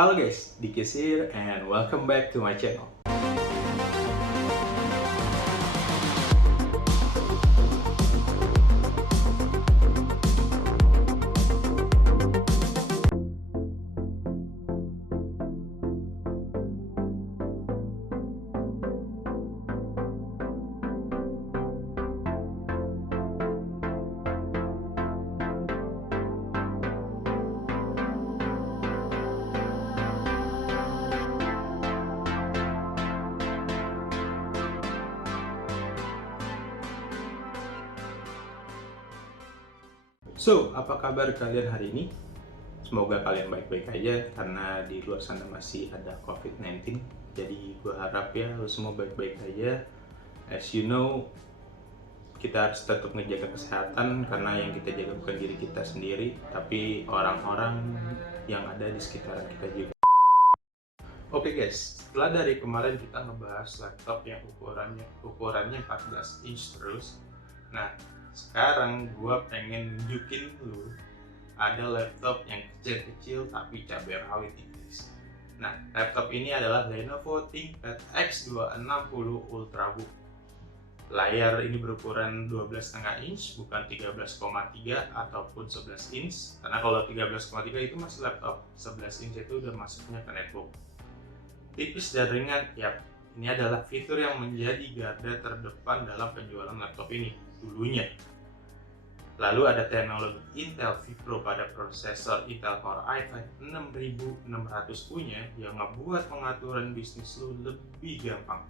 Halo guys, Dikis here and welcome back to my channel. So, apa kabar kalian hari ini? Semoga kalian baik-baik aja karena di luar sana masih ada COVID-19. Jadi gue harap ya lu semua baik-baik aja. As you know, kita harus tetap menjaga kesehatan karena yang kita jaga bukan diri kita sendiri, tapi orang-orang yang ada di sekitaran kita juga. Oke guys, setelah dari kemarin kita ngebahas laptop yang ukurannya 14 inch terus. Nah, sekarang gua pengen nunjukin lu ada laptop yang kecil-kecil tapi cabai rawit nih guys. Nah, laptop ini adalah Lenovo ThinkPad X260 Ultrabook. Layar ini berukuran 12,5 inch, bukan 13,3 ataupun 11 inch. Karena kalau 13,3 itu masih laptop, 11 inch itu udah masuknya ke netbook. Tipis dan ringan, ya, ini adalah fitur yang menjadi garda terdepan dalam penjualan laptop ini dulunya. Lalu ada teknologi Intel Vipro pada prosesor Intel Core i5 6600U-nya yang ngebuat pengaturan bisnis lu lebih gampang.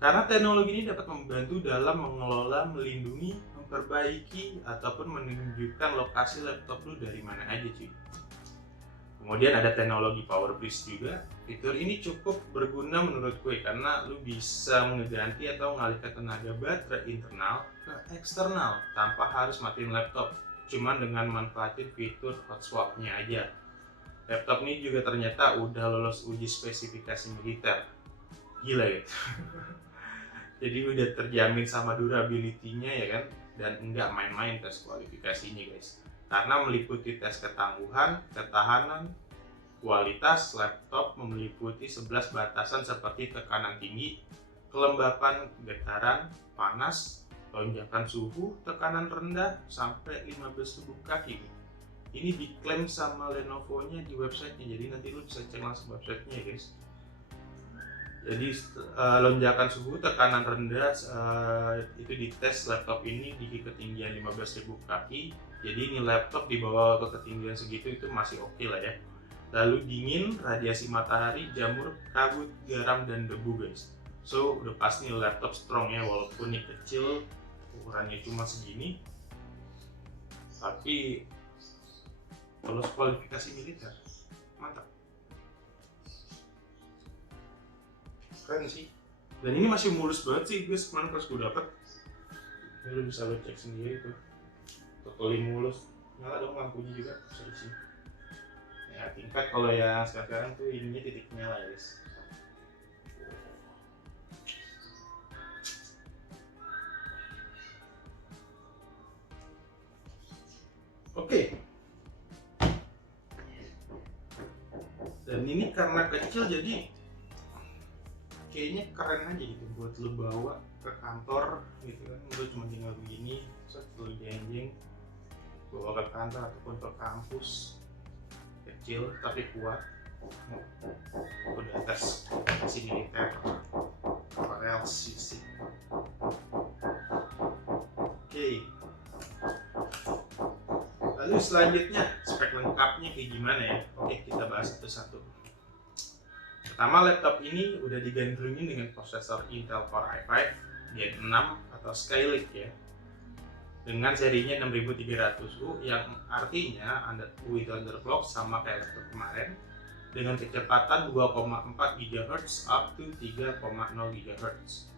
Karena teknologi ini dapat membantu dalam mengelola, melindungi, memperbaiki, ataupun menunjukkan lokasi laptop lu dari mana aja cuy. Kemudian ada teknologi Power Bridge juga. Fitur ini cukup berguna menurut gue karena lu bisa mengganti atau mengalihkan tenaga baterai internal ke eksternal tanpa harus matiin laptop, cuman dengan manfaatin fitur hot swap-nya aja. Laptop ini juga ternyata udah lolos uji spesifikasi militer. Gila ya. Jadi udah terjamin sama durability-nya ya kan, dan enggak main-main tes kualifikasinya guys. Karena meliputi tes ketangguhan, ketahanan, kualitas laptop meliputi 11 batasan seperti tekanan tinggi, kelembapan getaran, panas, lonjakan suhu, tekanan rendah, sampai 15.000 kaki. Ini diklaim sama Lenovo-nya di websitenya, jadi nanti lu bisa cek langsung websitenya ya guys. Jadi lonjakan suhu, tekanan rendah itu dites laptop ini di ketinggian 15.000 kaki. Jadi ini laptop dibawa ke ketinggian segitu itu masih oke lah ya. Lalu dingin, radiasi matahari, jamur, kabut, garam, dan debu guys. So udah pasti laptop strong ya, walaupun ini kecil, ukurannya cuma segini, tapi lolos kualifikasi militer, mantap. Keren sih. Dan ini masih mulus banget sih guys, kemarin pas gue dapet. Ini lu bisa lo cek sendiri tuh, totally mulus. Nyala dong lampunya juga, bisa di sini. Ya, tingkat kalau yang sekarang tuh ininya titik nyala guys. Oke. Dan ini karena kecil jadi kayaknya keren aja gitu buat lu bawa ke kantor gitu kan. Lu cuma tinggal begini, terus lu jenjeng bawa ke kantor ataupun ke kampus. Kecil tapi kuat, udah tes militer, what else you see. Oke. Lalu selanjutnya spek lengkapnya kayak gimana ya. Oke, kita bahas satu-satu. Pertama, laptop ini udah digandrungi dengan prosesor Intel Core i5 Gen 6 atau Skylake ya, dengan serinya 6300U yang artinya with underclock sama kayak laptop kemarin, dengan kecepatan 2,4 GHz up to 3,0 GHz,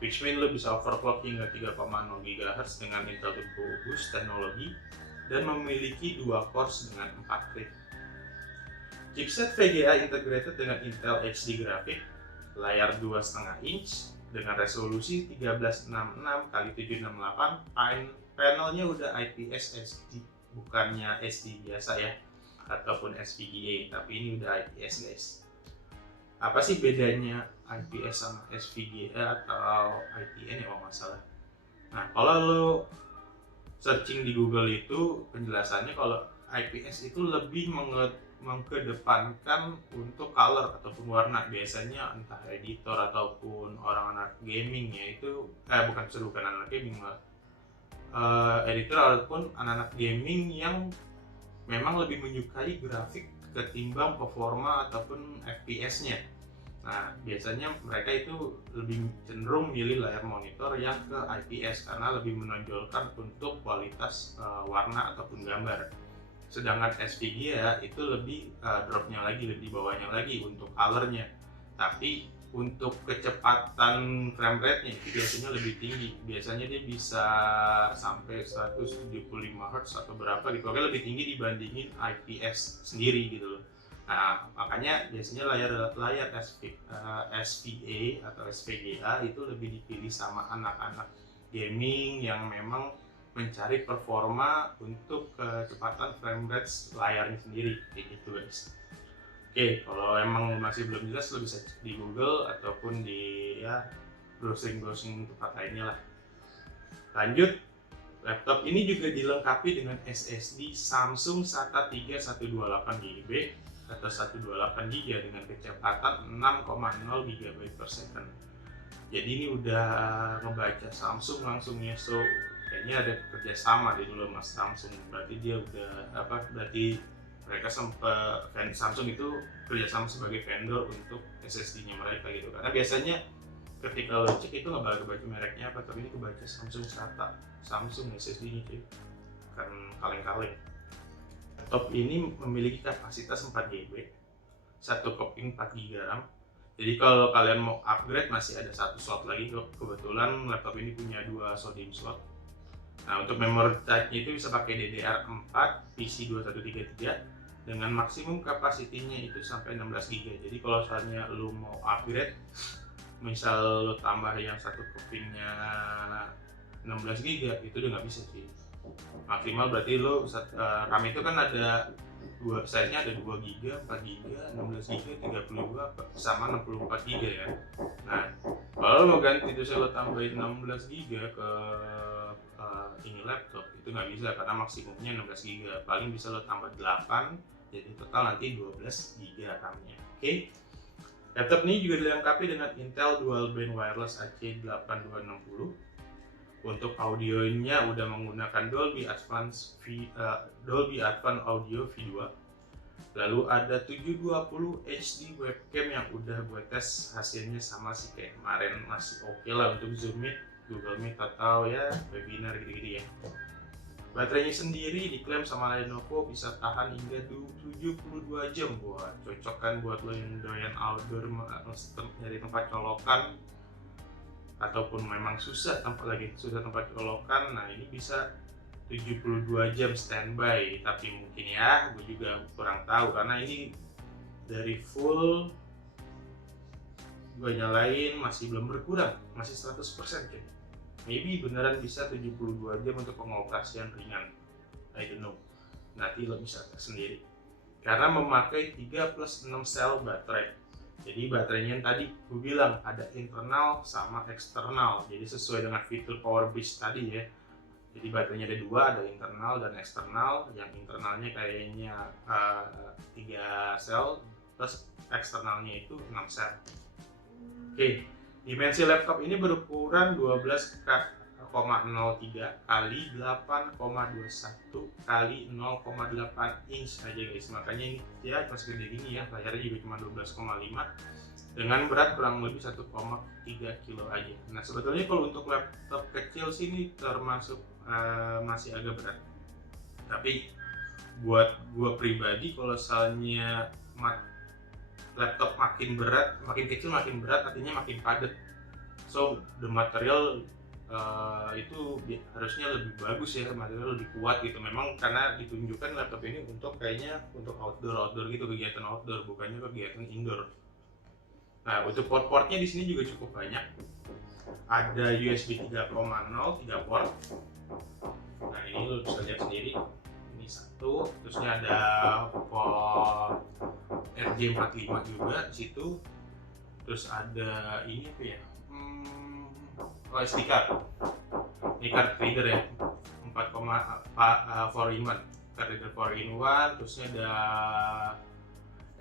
which mean lo bisa overclock hingga 3,0 GHz dengan Intel Turbo Boost teknologi dan memiliki 2 cores dengan 4 thread. Chipset VGA integrated dengan Intel HD Graphic, layar 2,5 inch dengan resolusi 1366x768, panelnya udah IPS HD, bukannya HD biasa ya. ataupun SVGA, tapi ini udah IPS guys. Apa sih bedanya IPS sama SVGA atau IPN ya kalau nggak salah? Nah, kalau lo searching di Google itu penjelasannya kalau IPS itu lebih mengkedepankan untuk color ataupun warna. Biasanya entah editor ataupun orang anak gaming ya itu bukan anak gaming malah editor ataupun anak-anak gaming yang memang lebih menyukai grafik ketimbang performa ataupun FPS-nya. Nah, biasanya mereka itu lebih cenderung milih layar monitor yang ke IPS karena lebih menonjolkan untuk kualitas warna ataupun gambar. Sedangkan SVGA itu lebih dropnya lagi, lebih bawahnya lagi untuk colornya. Tapi untuk kecepatan frame rate-nya itu biasanya lebih tinggi. Biasanya dia bisa sampai 175 Hz atau berapa gitu. Oke, lebih tinggi dibandingin IPS sendiri gitu loh. Nah, makanya biasanya layar SVA atau SVGA itu lebih dipilih sama anak-anak gaming yang memang mencari performa untuk kecepatan frame rate layarnya sendiri kayak gitu guys. Oke, kalau emang masih belum jelas lo bisa cek di Google ataupun di browsing tempat lainnya lah. Lanjut, laptop ini juga dilengkapi dengan SSD Samsung SATA 3128GB atau 128GB dengan kecepatan 6,0 GB per second. Jadi ini udah ngebaca Samsung langsung ya, so kayaknya ada kerjasama di dulu mas Samsung. Berarti dia udah berarti mereka Samsung itu kerjasama sebagai vendor untuk SSD-nya mereka gitu. Karena biasanya ketika lo cek itu nggak bakal kebaca mereknya apa, tapi ini kebaca Samsung SATA, Samsung SSD-nya cuy, kan kaleng-kaleng. Laptop ini memiliki kapasitas 4GB, satu coping 4GB RAM. Jadi kalau kalian mau upgrade masih ada satu slot lagi. Kebetulan laptop ini punya 2 SODIMM slot. Nah, untuk memory type-nya itu bisa pakai DDR4 PC2133 dengan maksimum kapasitinya itu sampai 16GB. Jadi kalau misalnya lu mau upgrade, misal lu tambah yang satu copingnya 16GB, itu udah nggak bisa sih. Maksimal berarti lo RAM itu kan ada size-nya ada 2GB, 4GB, 16GB, 32 sama 64GB ya. Nah, kalau lo mau ganti terus lo tambahin 16GB ke ini laptop itu nggak bisa karena maksimumnya 16GB. Paling bisa lo tambah 8, jadi total nanti 12GB RAM-nya. Oke. Laptop ini juga dilengkapi dengan Intel Dual Band Wireless AC8260. Untuk audionya udah menggunakan Dolby Advanced Audio V2. Lalu ada 720 HD webcam yang udah gue tes, hasilnya sama sih kayak kemarin, masih oke lah untuk Zoom Meet, Google Meet atau ya webinar gitu-gitu ya. Baterainya sendiri diklaim sama Lenovo bisa tahan hingga 72 jam. Buat cocok kan buat lo yang doyan outdoor, nyari tempat colokan ataupun memang susah tempat colokan. Nah, ini bisa 72 jam standby, tapi mungkin ya gue juga kurang tahu karena ini dari full gue nyalain masih belum berkurang, masih 100% cuy. Maybe beneran bisa 72 jam untuk pengoperasian ringan, I don't know, nanti lo bisa tes sendiri karena memakai 3+6 sel baterai. Jadi baterainya yang tadi gue bilang ada internal sama eksternal, jadi sesuai dengan fitur Power Bridge tadi ya. Jadi baterainya ada 2, ada internal dan eksternal. Yang internalnya kayaknya 3 sel, plus eksternalnya itu 6 sel. Oke, dimensi laptop ini berukuran 12,03 kali 8,21 kali 0,8 inch aja guys. Makanya ini ya masih gede gini ya, layarnya juga cuma 12,5 dengan berat kurang lebih 1,3 kilo aja. Nah, sebetulnya kalau untuk laptop kecil sih ini termasuk masih agak berat. Tapi buat gua pribadi kalau misalnya laptop makin berat, makin kecil makin berat, artinya makin padat. So the material itu harusnya lebih bagus ya, material lebih kuat gitu. Memang karena ditunjukkan laptop ini untuk kayaknya untuk outdoor gitu, kegiatan outdoor, bukannya kegiatan indoor. Nah, untuk port-portnya di sini juga cukup banyak. Ada USB 3.0 3 port. Nah, ini lo bisa lihat sendiri. Ini ini satu, terusnya ada port RJ45 juga di situ. Terus ada ini apa ya? SD card. Ini card reader ya. 4 in 1. Card reader 4 in 1, terusnya ada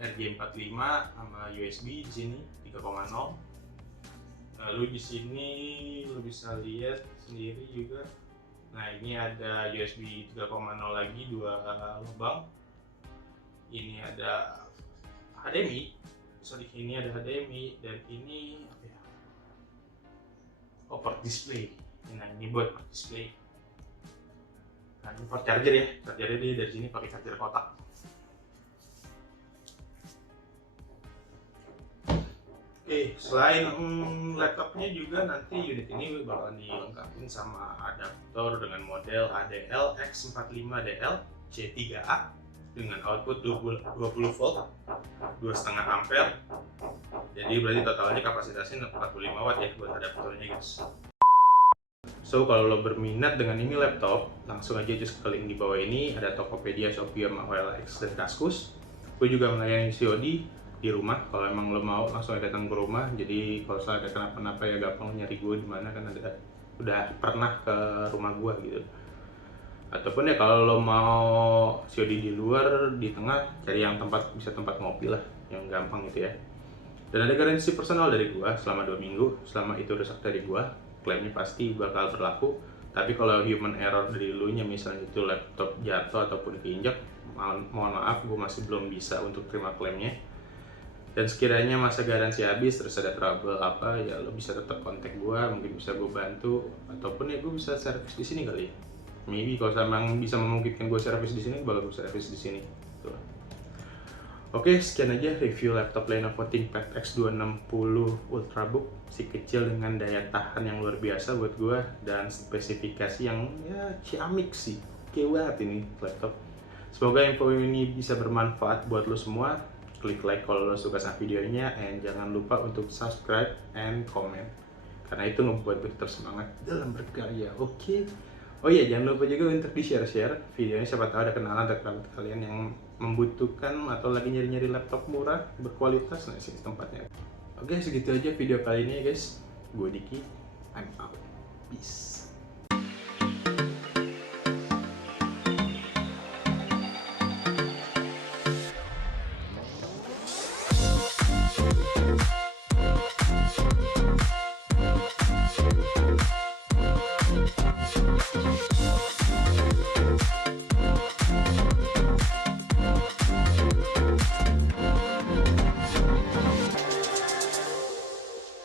RJ45 sama USB di sini 3,0. Lalu di sini lo bisa lihat sendiri juga. Nah, ini ada USB 3,0 lagi, 2 lubang. Ini ada HDMI. Ini ada HDMI, dan ini apa ya? Oh, port display. Nah, ini buat port display. Nah, ini port charger ya. Chargernya dia dari sini pakai charger kotak. Oke, selain laptopnya juga nanti unit ini bakalan dilengkapi sama adaptor dengan model ADL-X45DL C3A dengan output 20 volt, 2,5 ampere. Jadi berarti totalnya kapasitasnya 45 watt ya buat adaptornya, guys. So, kalau lo berminat dengan ini laptop, langsung aja just ke link di bawah ini. Ada Tokopedia, Shopee, sama OLX dan Kaskus. Gue juga melayani COD di rumah. Kalau emang lo mau, langsung aja datang ke rumah. Jadi kalau ada kenapa-napa ya gampang nyari gue di mana, kan ada udah pernah ke rumah gue gitu. Ataupun ya kalau lo mau COD di luar, di tengah, cari yang bisa tempat ngopi lah, yang gampang gitu ya. Dan ada garansi personal dari gua selama 2 minggu. Selama itu rusak dari gua, klaimnya pasti bakal berlaku. Tapi kalau human error dari lu nya, misalnya itu laptop jatuh ataupun keinjak, mohon maaf, gua masih belum bisa untuk terima klaimnya. Dan sekiranya masa garansi habis terus ada trouble apa, ya lo bisa tetap kontak gua, mungkin bisa gua bantu, ataupun ya gua bisa servis di sini kali ya. Maybe kalau emang bisa memungkinkan gua servis di sini, bakal gua servis di sini. Tuh. Oke, sekian aja review laptop Lenovo ThinkPad X260 Ultrabook, si kecil dengan daya tahan yang luar biasa buat gua dan spesifikasi yang ya ciamik sih. Oke banget ini laptop. Semoga info ini bisa bermanfaat buat lo semua. Klik like kalau lo suka sama videonya, and jangan lupa untuk subscribe and comment, karena itu ngebuat gue tetap semangat dalam berkarya. Oke. Oh iya, jangan lupa juga untuk di-share videonya, siapa tahu ada kenalan atau kerabat kalian yang membutuhkan atau lagi nyari-nyari laptop murah berkualitas. Nah, sini tempatnya. Oke, segitu aja video kali ini ya guys. Gue Diki, I'm out. Peace.